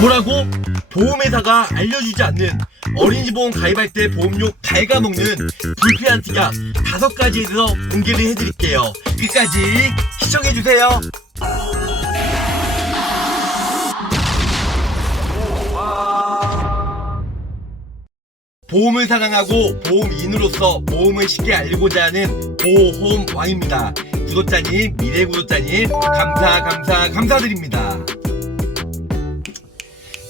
뭐라고? 보험회사가 알려주지 않는 어린이 보험 가입할 때 보험료 갉아먹는 불필요한 특약 다섯 가지에 대해서 공개를 해드릴게요. 끝까지 시청해주세요. 보험을 사랑하고 보험인으로서 보험을 쉽게 알고자 하는 보험왕입니다. 구독자님, 미래 구독자님, 감사, 감사, 감사드립니다.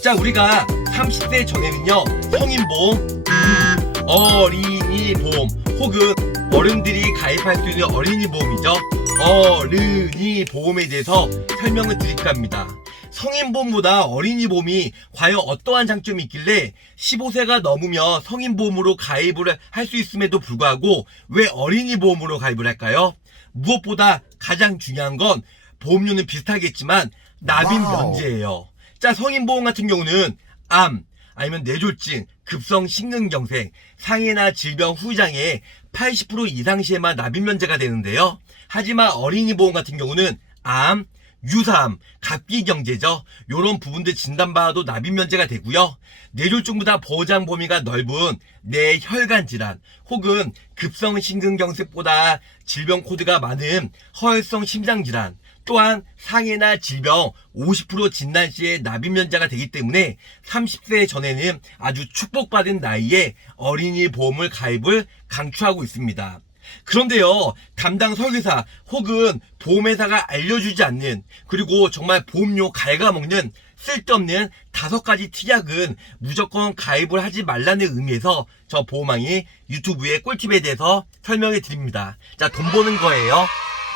자, 우리가 30세 전에는요, 성인보험, 음, 어린이보험, 혹은 어른들이 가입할 수 있는 어린이보험이죠. 어른이 보험에 대해서 설명을 드릴까 합니다. 성인보험보다 어린이보험이 과연 어떠한 장점이 있길래 15세가 넘으면 성인보험으로 가입을 할 수 있음에도 불구하고 왜 어린이보험으로 가입을 할까요? 무엇보다 가장 중요한 건 보험료는 비슷하겠지만 납입. 면제예요. 자, 성인 보험 같은 경우는 암, 아니면 뇌졸중, 급성 심근경색, 상해나 질병 후장에 80% 이상 시에만 납입 면제가 되는데요. 하지만 어린이 보험 같은 경우는 암, 유사암, 갑기경제죠. 요런 부분들 진단받아도 납입 면제가 되고요. 뇌졸중보다 보장 범위가 넓은 뇌혈관 질환 혹은 급성 심근경색보다 질병 코드가 많은 허혈성 심장 질환 또한 상해나 질병 50% 진단 시에 납입 면제가 되기 때문에 30세 전에는 아주 축복받은 나이에 어린이 보험을 가입을 강추하고 있습니다. 그런데요, 담당 설계사 혹은 보험회사가 알려주지 않는 그리고 정말 보험료 갉아먹는 쓸데없는 다섯 가지 특약은 무조건 가입을 하지 말라는 의미에서 저 보험왕이 유튜브의 꿀팁에 대해서 설명해 드립니다. 자, 돈 버는 거예요.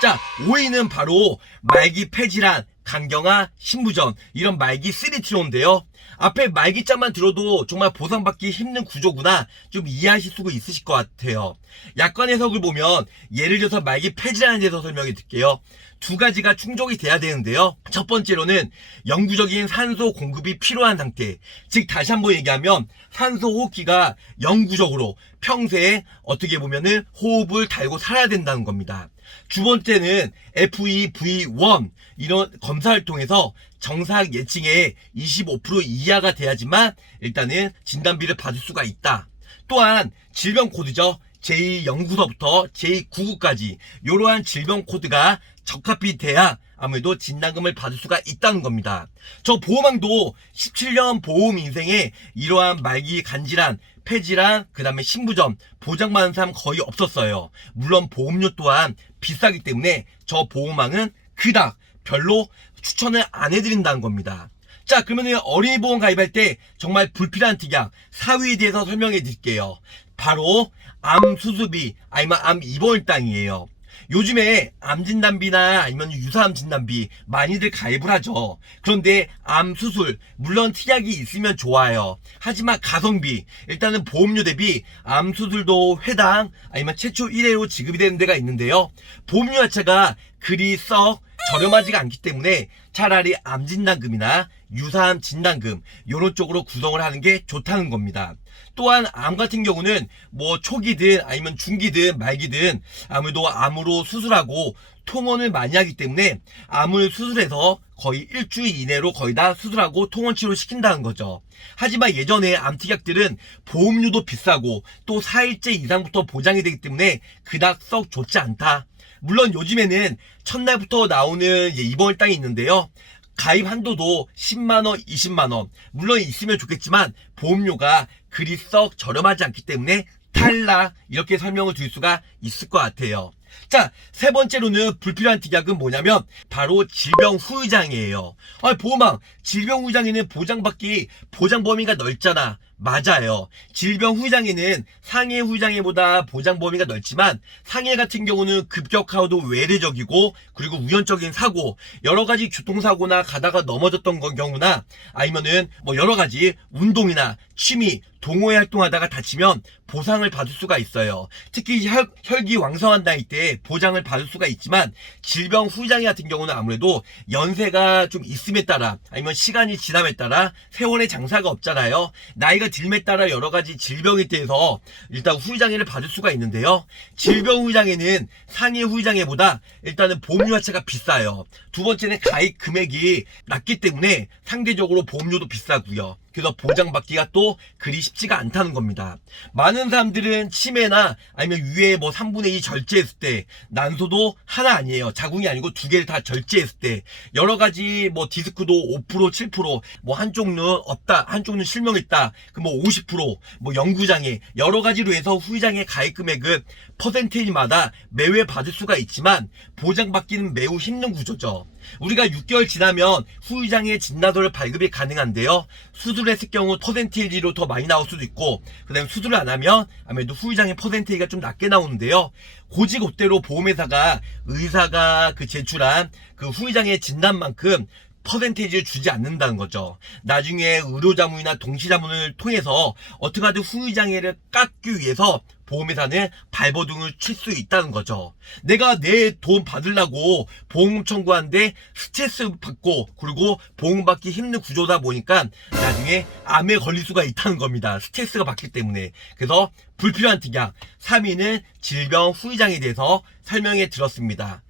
자, 5위는 바로 말기 폐질환, 간경화, 신부전 이런 말기 3트로인데요. 앞에 말기자만 들어도 정말 보상받기 힘든 구조구나 좀 이해하실 수가 있으실 것 같아요. 약관 해석을 보면 예를 들어서 말기 폐질환에 대해서 설명해 드릴게요. 두 가지가 충족이 돼야 되는데요. 첫 번째로는 영구적인 산소 공급이 필요한 상태. 즉 다시 한번 얘기하면 산소 호흡기가 영구적으로 평생 어떻게 보면은 호흡을 달고 살아야 된다는 겁니다. 두 번째는 FEV1 이런 검사를 통해서 정상 예측의 25% 이하가 돼야지만 일단은 진단비를 받을 수가 있다. 또한 질병 코드죠. 제2연구서부터 제299까지 이러한 질병 코드가 적합히 돼야 아무래도 진단금을 받을 수가 있다는 겁니다. 저 보험왕도 17년 보험 인생에 이러한 말기 간질환, 폐질환, 그 다음에 신부전 보장받은 사람 거의 없었어요. 물론 보험료 또한 비싸기 때문에 저 보험왕은 그닥 별로 추천을 안 해드린다는 겁니다. 자, 그러면 어린이 보험 가입할 때 정말 불필요한 특약 4위에 대해서 설명해 드릴게요. 바로 암 수술비 아니면 암 입원 땅이에요. 요즘에 암 진단비나 아니면 유사암 진단비 많이들 가입을 하죠. 그런데 암 수술 물론 특약이 있으면 좋아요. 하지만 가성비 일단은 보험료 대비 암 수술도 회당 아니면 최초 1회로 지급이 되는 데가 있는데요. 보험료 자체가 그리 썩 저렴하지가 않기 때문에 차라리 암 진단금이나 유사암 진단금 이런 쪽으로 구성을 하는 게 좋다는 겁니다. 또한 암 같은 경우는 뭐 초기든 아니면 중기든 말기든 아무래도 암으로 수술하고 통원을 많이 하기 때문에 암을 수술해서 거의 일주일 이내로 거의 다 수술하고 통원 치료 시킨다는 거죠. 하지만 예전에 암특약들은 보험료도 비싸고 또 4일째 이상부터 보장이 되기 때문에 그닥 썩 좋지 않다. 물론 요즘에는 첫날부터 나오는 입원 땅이 있는데요. 가입 한도도 10만원, 20만원. 물론 있으면 좋겠지만 보험료가 그리 썩 저렴하지 않기 때문에 탈락. 이렇게 설명을 드릴 수가 있을 것 같아요. 자, 세 번째로는 불필요한 특약은 뭐냐면 바로 질병 후유장이에요. 아, 보험왕, 질병 후유장에는 보장받기 보장 범위가 넓잖아. 맞아요. 질병 후유장에는 상해 후유장애보다 보장 범위가 넓지만 상해 같은 경우는 급격하고도 외래적이고 그리고 우연적인 사고, 여러 가지 교통사고나 가다가 넘어졌던 건 경우나 아니면은 뭐 여러 가지 운동이나 취미, 동호회 활동하다가 다치면 보상을 받을 수가 있어요. 특히 혈, 혈기 왕성한 나이 때때 보장을 받을 수가 있지만 질병 후유장애 같은 경우는 아무래도 연세가 좀 있음에 따라 아니면 시간이 지남에 따라 세월의 장사가 없잖아요. 나이가 들에 따라 여러 가지 질병에 대해서 일단 후유장애를 받을 수가 있는데요. 질병 후유장애는 상해 후유장애보다 일단은 보험료 자체가 비싸요. 두 번째는 가입 금액이 낮기 때문에 상대적으로 보험료도 비싸고요. 그래서 보장받기가 또 그리 쉽지가 않다는 겁니다. 많은 사람들은 치매나 아니면 위에 뭐 3분의 2 절제했을 때 난소도 하나 아니에요. 자궁이 아니고 두 개를 다 절제했을 때 여러 가지 뭐 디스크도 5% 7%뭐 한쪽 눈 없다 한쪽 눈 실명했다 그뭐 50%뭐 영구장애 여러 가지로 해서 후유장애 가입 금액은 퍼센테이지마다 매회 받을 수가 있지만 보장받기는 매우 힘든 구조죠. 우리가 6개월 지나면 후유장애 진단서를 발급이 가능한데요. 수술을 했을 경우 퍼센테이지로 더 많이 나올 수도 있고 그다음에 수술을 안 하면 아무래도 후유장애 퍼센테이지가 좀 낮게 나오는데요. 고지고대로 보험회사가 의사가 그 제출한 그 후유장애 진단만큼 퍼센테이지를 주지 않는다는 거죠. 나중에 의료자문이나 동시자문을 통해서 어떻게든 후유장애를 깎기 위해서 보험회사는 발버둥을 칠 수 있다는 거죠. 내가 내 돈 받으려고 보험 청구하는데 스트레스 받고 그리고 보험 받기 힘든 구조다 보니까 나중에 암에 걸릴 수가 있다는 겁니다. 스트레스가 받기 때문에. 그래서 불필요한 특약 3위는 질병 후유장에 대해서 설명해 드렸습니다.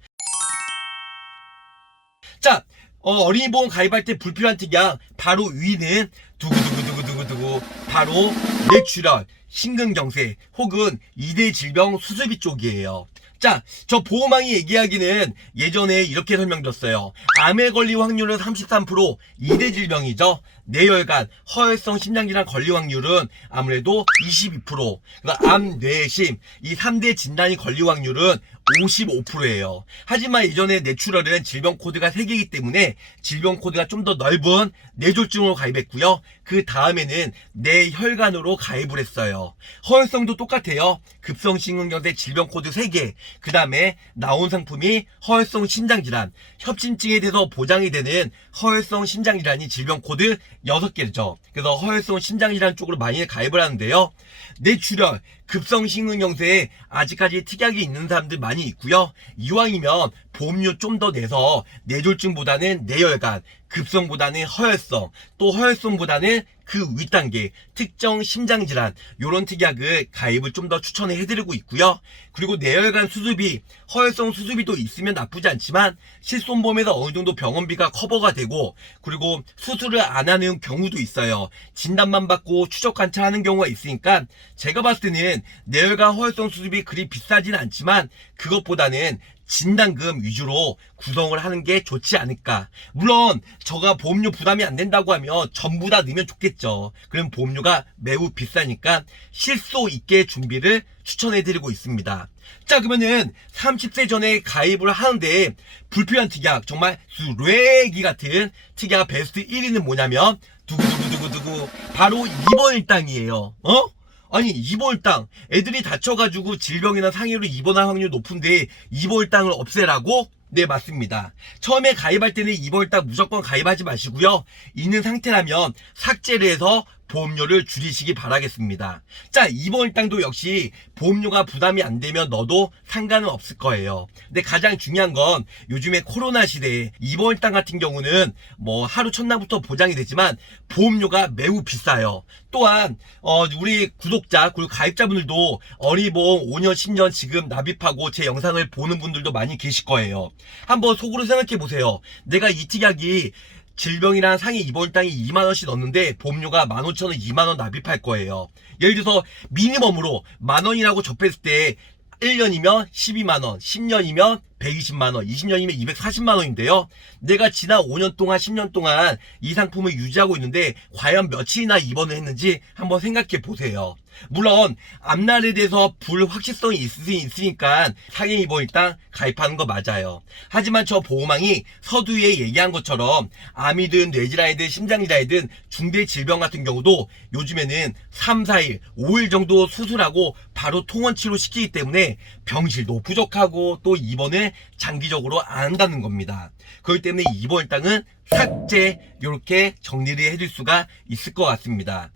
자, 어, 어린이 보험 가입할 때 불필요한 특약 바로 위는 두구두구두구두구두구 바로 뇌출혈, 심근경색 혹은 이대 질병 수술비 쪽이에요. 자, 저 보호망이 얘기하기는 예전에 이렇게 설명드렸어요. 암에 걸릴 확률은 33%, 이대 질병이죠. 뇌혈관, 허혈성 심장질환 걸릴 확률은 아무래도 22%. 그러니까 암, 뇌심 이 3대 진단이 걸릴 확률은 55%예요. 하지만 이전에 뇌출혈은 질병 코드가 3개이기 때문에 질병 코드가 좀 더 넓은 뇌졸중으로 가입했고요. 그 다음에는 뇌혈관으로 가입을 했어요. 허혈성도 똑같아요. 급성심근경색 질병 코드 3개. 그 다음에 나온 상품이 허혈성 심장질환, 협심증에 대해서 보장이 되는 허혈성 심장질환이 질병 코드 6개죠. 그래서 허혈성 심장질환 쪽으로 많이 가입을 하는데요. 뇌출혈, 급성심근경색에 아직까지 특약이 있는 사람들 많이 있고요. 이왕이면 보험료 좀 더 내서 뇌졸중보다는 뇌혈관, 급성보다는 허혈성, 또 허혈성보다는 그 윗단계 특정 심장질환 요런 특약을 가입을 좀 더 추천을 해드리고 있고요. 그리고 뇌혈관 수술비, 허혈성 수술비도 있으면 나쁘지 않지만 실손보험에서 어느 정도 병원비가 커버가 되고 그리고 수술을 안 하는 경우도 있어요. 진단만 받고 추적 관찰하는 경우가 있으니까 제가 봤을 때는 뇌혈관 허혈성 수술비 그리 비싸진 않지만 그것보다는 진단금 위주로 구성을 하는 게 좋지 않을까. 물론 저가 보험료 부담이 안 된다고 하면 전부 다 넣으면 좋겠죠. 그럼 보험료가 매우 비싸니까 실소 있게 준비를 추천해드리고 있습니다. 자 그러면은 30세 전에 가입을 하는데 불필요한 특약 정말 수레기 같은 특약 베스트 1위는 뭐냐면 두구두구두구두구 바로 입원 일당이에요. 어? 아니 입원일당 애들이 다쳐가지고 질병이나 상해로 입원할 확률 높은데 입원일당을 없애라고? 네 맞습니다. 처음에 가입할 때는 입원일당 무조건 가입하지 마시고요. 있는 상태라면 삭제를 해서 보험료를 줄이시기 바라겠습니다. 자, 입원일당도 역시 보험료가 부담이 안 되면 넣어도 상관은 없을 거예요. 근데 가장 중요한 건 요즘에 코로나 시대에 입원일당 같은 경우는 뭐 하루 첫날부터 보장이 되지만 보험료가 매우 비싸요. 또한 어, 우리 구독자 그리고 가입자분들도 어리보험 5년 10년 지금 납입하고 제 영상을 보는 분들도 많이 계실 거예요. 한번 속으로 생각해 보세요. 내가 이 특약이 질병이랑 상해 입원일당이 2만원씩 넣는데 보험료가 15,000원, 2만원 납입할 거예요. 예를 들어서 미니멈으로 만원이라고 접했을 때 1년이면 12만원, 10년이면 120만원, 20년이면 240만원인데요. 내가 지난 5년 동안, 10년 동안 이 상품을 유지하고 있는데 과연 며칠이나 입원을 했는지 한번 생각해 보세요. 물론 앞날에 대해서 불확실성이 있으, 있으니까 상해 입원 일단 가입하는 거 맞아요. 하지만 저 보호망이 서두에 얘기한 것처럼 암이든 뇌질환이든 심장질환이든 중대 질병 같은 경우도 요즘에는 3, 4일, 5일 정도 수술하고 바로 통원 치료 시키기 때문에 병실도 부족하고 또 입원을 장기적으로 안 한다는 겁니다. 그렇기 때문에 입원 일당은 삭제 이렇게 정리를 해줄 수가 있을 것 같습니다.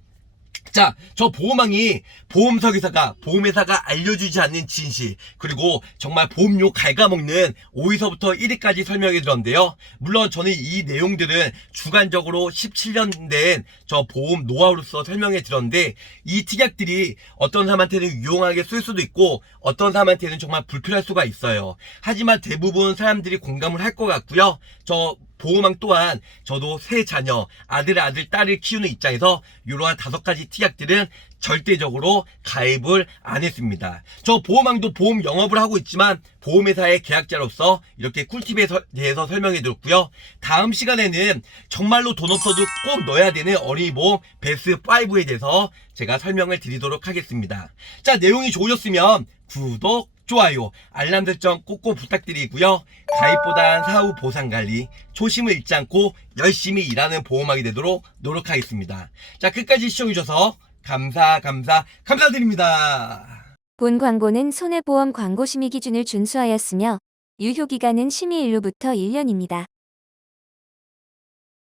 자, 저 보험왕이 보험석에서가 보험회사가 알려주지 않는 진실 그리고 정말 보험료 갉아먹는 5위서부터 1위까지 설명해 드렸는데요. 물론 저는 이 내용들은 주관적으로 17년 된 저 보험 노하우로서 설명해 드렸는데 이 특약들이 어떤 사람한테는 유용하게 쓸 수도 있고 어떤 사람한테는 정말 불필요할 수가 있어요. 하지만 대부분 사람들이 공감을 할 것 같고요. 저 보험왕 또한 저도 세 자녀, 아들, 아들, 딸을 키우는 입장에서 이러한 다섯 가지 특약들은 절대적으로 가입을 안 했습니다. 저 보험왕도 보험 영업을 하고 있지만 보험회사의 계약자로서 이렇게 꿀팁에 서- 대해서 설명해 드렸고요. 다음 시간에는 정말로 돈 없어도 꼭 넣어야 되는 어린이 보험 베스 5에 대해서 제가 설명을 드리도록 하겠습니다. 자, 내용이 좋으셨으면 구독, 좋아요, 알람 설정 꼭꼭 부탁드리고요. 가입보단 사후 보상 관리, 초심을 잃지 않고 열심히 일하는 보험하게 되도록 노력하겠습니다. 자, 끝까지 시청해주셔서 감사, 감사, 감사드립니다. 본 광고는 손해보험 광고 심의 기준을 준수하였으며 유효기간은 심의 일로부터 1년입니다.